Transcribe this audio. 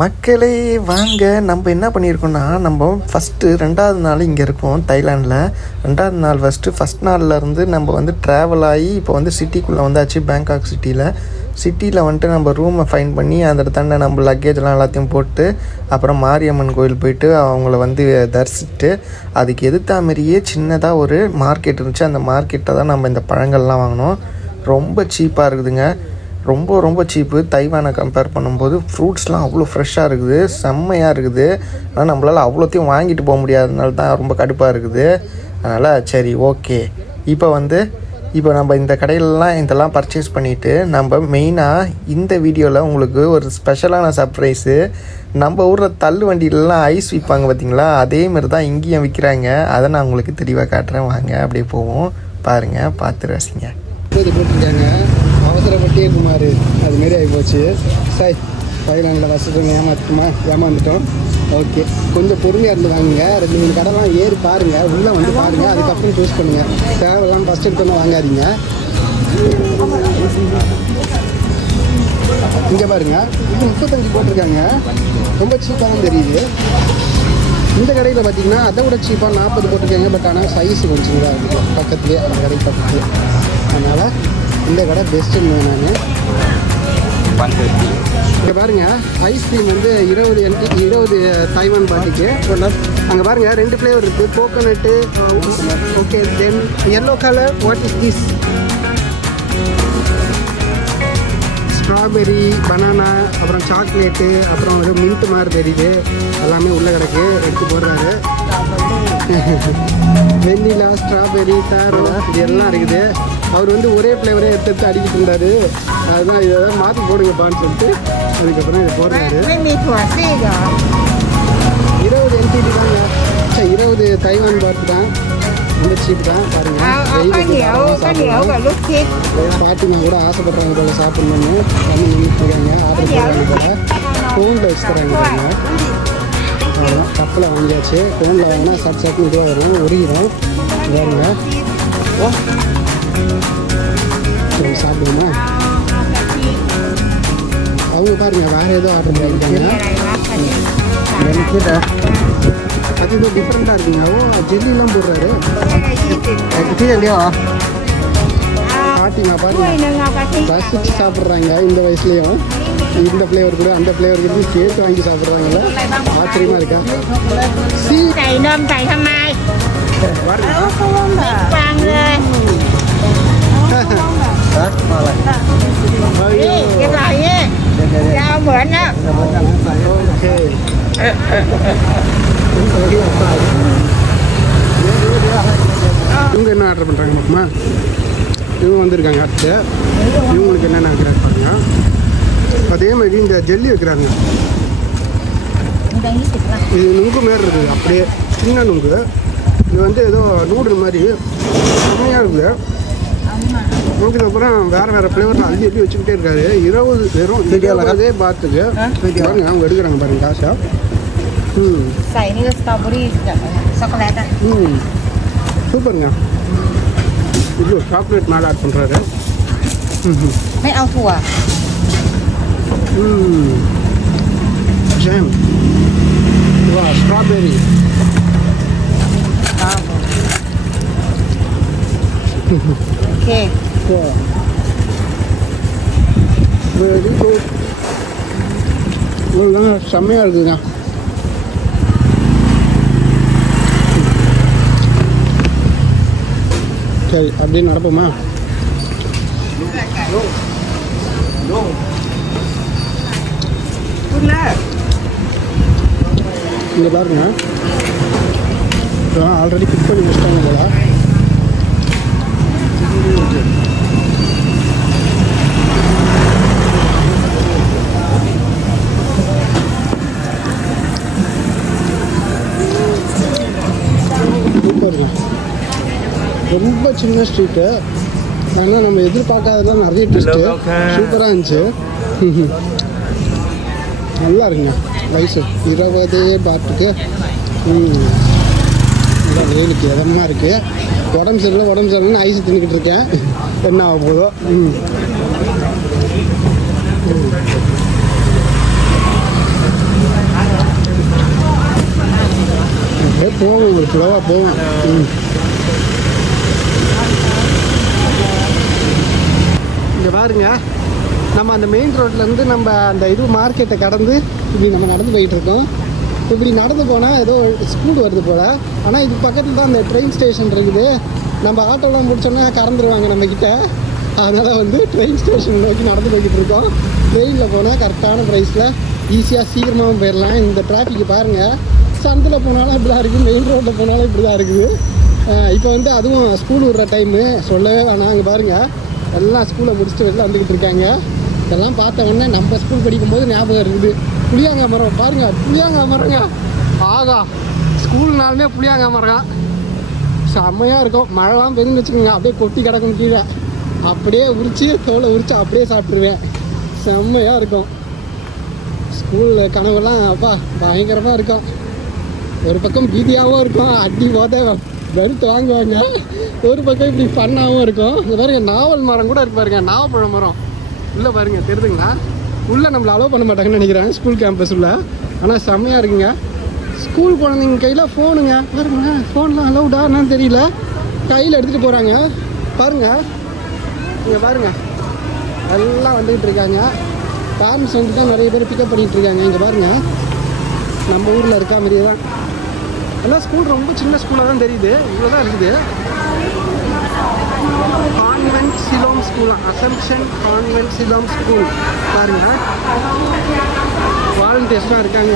மக்களே வாங்க, நம்ம என்ன பண்ணியிருக்கோம்னா, நம்ம ஃபஸ்ட்டு 2வது நாள் இங்கே இருக்கோம் தாய்லாண்டில். 2வது நாள் ஃபஸ்ட் நாள்லேருந்து நம்ம வந்து ட்ராவல் ஆகி இப்போ வந்து சிட்டிக்குள்ளே வந்தாச்சு. பேங்காக் சிட்டியில் வந்துட்டு நம்ம ரூமை ஃபைன் பண்ணி அந்த இடத்தாண்ட நம்ம லக்கேஜெலாம் எல்லாத்தையும் போட்டு அப்புறம் மாரியம்மன் கோயில் போயிட்டு அவங்கள வந்து தரிசிட்டு அதுக்கு எதிர்த்தா மாதிரியே சின்னதாக ஒரு மார்க்கெட் இருந்துச்சு. அந்த மார்க்கெட்டை தான் நம்ம இந்த பழங்கள்லாம் வாங்கினோம். ரொம்ப சீப்பாக இருக்குதுங்க, ரொம்ப சீப்பு. தைவானை கம்பேர் பண்ணும்போது ஃப்ரூட்ஸ்லாம் அவ்வளோ ஃப்ரெஷ்ஷாக இருக்குது, செம்மையாக இருக்குது. ஆனால் நம்மளால் அவ்வளோத்தையும் வாங்கிட்டு போக முடியாததுனால தான் ரொம்ப கடுப்பாக இருக்குது. அதனால் சரி ஓகே, இப்போ நம்ம இந்த கடையிலலாம் இதெல்லாம் பர்ச்சேஸ் பண்ணிவிட்டு நம்ம மெயினாக இந்த வீடியோவில் உங்களுக்கு ஒரு ஸ்பெஷலான சர்ப்ரைஸு. நம்ம ஊரில் தள்ளு வண்டியிலலாம் ஐஸ் விற்பாங்க பார்த்தீங்களா, அதேமாரி தான் இங்கேயும் விற்கிறாங்க. அதை நான் உங்களுக்கு தெளிவாக காட்டுறேன், வாங்க அப்படியே போவோம். பாருங்கள், பார்த்து ரசிங்க. போட்டிருக்காங்க அவசரப்பட்டே குமார், அதுமாரி ஆகிப்போச்சு. சாய் தாய்லாண்டில் வசதிங்க ஏமாந்துட்டோம். ஓகே, கொஞ்சம் பொறுமையாக இருந்து வாங்குங்க. 2-3 கடைலாம் ஏறி பாருங்கள், உள்ளே வந்து பாருங்கள், அதுக்கப்புறம் சூஸ் பண்ணுங்கள். தேவையெல்லாம் ஃபஸ்ட் எடுத்தோன்னா வாங்காதீங்க. இங்கே பாருங்கள், இது 35 போட்டிருக்காங்க, ரொம்ப சீப்பாக தான் தெரியுது. இந்த கடையில் பார்த்தீங்கன்னா அதை விட சீப்பாக 40 போட்டிருக்காங்க. பட் ஆனால் சைஸ் கொஞ்சம் இதாக இருக்குது, பக்கத்துலேயே அந்த கடை பக்கத்துலேயே. அதனால் இந்த கடை பெஸ்ட்டுன்னு நான் இங்கே பாருங்கள். ஐஸ்கிரீம் வந்து 20 தைவான் பாட்டிக்கு. அங்கே பாருங்கள் 2 ஃப்ளேவர் இருக்குது, coconut. Okay, then yellow colour. What is this? Strawberry, banana, அப்புறம் சாக்லேட்டு, அப்புறம் ஒரு மின்ட் மாதிரி தெரியுது. எல்லாமே உள்ளே கிடக்கு, எடுத்து போடுறாரு. வெண்ணிலா, ஸ்ட்ராபெரி, தாரோ, இது எல்லாம் இருக்குது. அவர் வந்து ஒரே ஃப்ளேவரே எடுத்து அடிக்கிட்டு இருந்தார். அதுதான் இதெல்லாம் மாற்றி போடுங்கப்பான்னு சொல்லிட்டு அதுக்கப்புறம் இதை போடுறாரு. 20 என்டிடி தாங்க, 20 தைவான் பாட்டு தான், ரொம்ப சீப் தான். பாருங்கள், பாட்டிமா கூட ஆசைப்படுறாங்க போல சாப்பிட்ணுன்னு பண்ணி நின்றுட்டுருக்காங்க. ஆர்டர் போடுறாங்க போல, ஃபோனில் வச்சுக்கிறாங்க பாருங்க. அவ்வளோதான், கப்பில் வாங்கியாச்சு. ஃபோனில் வாங்கினா சாப்பிட்டு இதுவாக வரும், உரிகிறோம். பாருங்க, சரி சாப்பிடுவோமா? அவங்க பாருங்க வேறு ஏதோ ஆர்டர் பண்ணியிருக்காங்க. அது ஏதோ டிஃப்ரெண்ட்டாக இருக்குங்க. ஜெல்லிலாம் போடுறாரு. பாட்டிமா பாருங்க, ரசிச்சு சாப்பிட்றாங்க. இந்த வயசுலேயும் இந்த ஃப்ளேவர் கூட அந்த ஃப்ளேவர் கூட சேர்த்து வாங்கி சாப்பிட்றாங்கல்ல, ஆச்சரியமாக இருக்கா? இவங்க என்ன ஆர்டர் பண்ணுறாங்க பாப்பமா? இவங்க வந்திருக்காங்க. அடுத்து இவங்களுக்கு என்னென்ன வைக்கிறாங்க பாருங்க. அதே மாதிரி இந்த ஜெல்லி வைக்கிறாங்க. இது நுங்கு மாரி இருக்குது, அப்படியே சின்ன நுங்கு. இது வந்து ஏதோ நூடுல் மாதிரி செம்மையாக இருக்குது. அதுக்கப்புறம் வேறு ஃப்ளேவரில் அள்ளி வச்சுக்கிட்டே இருக்காரு. 20 பாத்துக்கு பாருங்க, அவங்க எடுக்கிறாங்க பாருங்க காசா. சூப்பருங்க. இது சாக்லேட் மேலே ஆட் பண்ணுறாரு. Jam, strawberry. Okay. Yeah. Very good. இவ்வளோதாங்க, செம்மையாக இருக்குதுங்க. சரி, அப்படியே நடப்போமா? இங்கே பாருங்க, ஆல்ரெடி பிக் பண்ணி வச்சிட்டாங்க போல. சூப்பருங்க, ரொம்ப சின்ன ஸ்ட்ரீட்டு. ஆனால் நம்ம எதிர்பார்க்காததெல்லாம் நிறைய டேஸ்ட்டு சூப்பராக இருந்துச்சு. நல்லா இருக்குங்க. வயசு 20 பாட்டுக்கு. இதான் வெயிலுக்கு இதமாக இருக்குது. உடம்பு சரியில்லைன்னு ஐஸ் தின்னுக்கிட்டு இருக்கேன். என்ன ஆக போதோ. போவோம், ஒரு ஸ்லோவாக போவோம். இங்கே பாருங்க, நம்ம அந்த மெயின் ரோட்லேருந்து நம்ம அந்த இது மார்க்கெட்டை கடந்து இப்படி நம்ம நடந்து போயிட்டுருக்கோம். இப்படி நடந்து போனால் ஏதோ ஸ்கூல் வருது போல். ஆனால் இது பக்கத்தில் தான் அந்த ட்ரெயின் ஸ்டேஷன் இருக்குது. நம்ம ஆட்டோலாம் முடிச்சோன்னா கறந்துருவாங்க நம்மக்கிட்ட. அதனால் வந்து ட்ரெயின் ஸ்டேஷன் நோக்கி நடந்து போய்கிட்டு இருக்கோம். ட்ரெயினில் போனால் கரெக்டான ப்ரைஸில் ஈஸியாக சீக்கிரமாகவும் போயிடலாம். இந்த டிராஃபிக்கு பாருங்கள், சந்தில் போனாலும் இப்படி தான் இருக்குது, மெயின் ரோட்டில் போனாலும் இப்படி தான் இருக்குது. இப்போ வந்து அதுவும் ஸ்கூல் விடுற டைமு சொல்லவே வேணாம். அங்கே பாருங்கள், எல்லாம் ஸ்கூலை முடிச்சுட்டு வெளில வந்துக்கிட்டு இருக்காங்க. இதெல்லாம் பார்த்த உடனே நம்ம ஸ்கூல் படிக்கும்போது ஞாபகம் இருக்குது. புளியாங்காய் மரம் பாருங்கள், புளியாங்காய் மரங்க. ஆகா, ஸ்கூல்னாலுமே புளியாங்காய் மரம் செம்மையாக இருக்கும். மழைலாம் பெருன்னு வச்சுக்கோங்க, அப்படியே கொட்டி கிடக்கும் கீழே. அப்படியே உரித்து தோலை உரித்து அப்படியே சாப்பிட்ருவேன். செம்மையாக இருக்கும். ஸ்கூலில் கனவுலாம் அப்பா பயங்கரமாக இருக்கும். ஒரு பக்கம் பீதியாகவும் இருக்கும், அடி போத வெறுத்து வாங்குவாங்க. ஒரு பக்கம் இப்படி ஃபன்னாகவும் இருக்கும். இந்த பாருங்க, நாவல் மரம் கூட இருக்கு பாருங்க, நாவப்பழ மரம் உள்ளே பாருங்க, தெரியுதுங்களா? உள்ளே நம்மளை அலோவ் பண்ண மாட்டாங்கன்னு நினைக்கிறேன் ஸ்கூல் கேம்பஸ் உள்ள. ஆனால் செம்மையாக இருக்குங்க. ஸ்கூல் குழந்தைங்க கையில் ஃபோனுங்க பாருங்க, ஃபோன்லாம் அலோவ்டா என்னன்னு தெரியல, கையில் எடுத்துகிட்டு போகிறாங்க பாருங்கள். இங்கே பாருங்கள், எல்லாம் வந்துக்கிட்டு இருக்காங்க. பேரண்ட்ஸ் வந்து தான் நிறைய பேர் பிக்கப் பண்ணிகிட்டு இருக்காங்க. இங்கே பாருங்கள், நம்ம ஊரில் இருக்கா மாதிரியே தான். எல்லாம் ஸ்கூல் ரொம்ப சின்ன ஸ்கூலாக தான் தெரியுது, இவ்வளோ தான் இருக்குது. கான்வென்ட் சிலோம் ஸ்கூல், அசம்ப்ஷன் கான்வென்ட் சிலோம் ஸ்கூல் பாருங்கள். வாலண்டியர்ஸ்லாம் இருக்காங்க.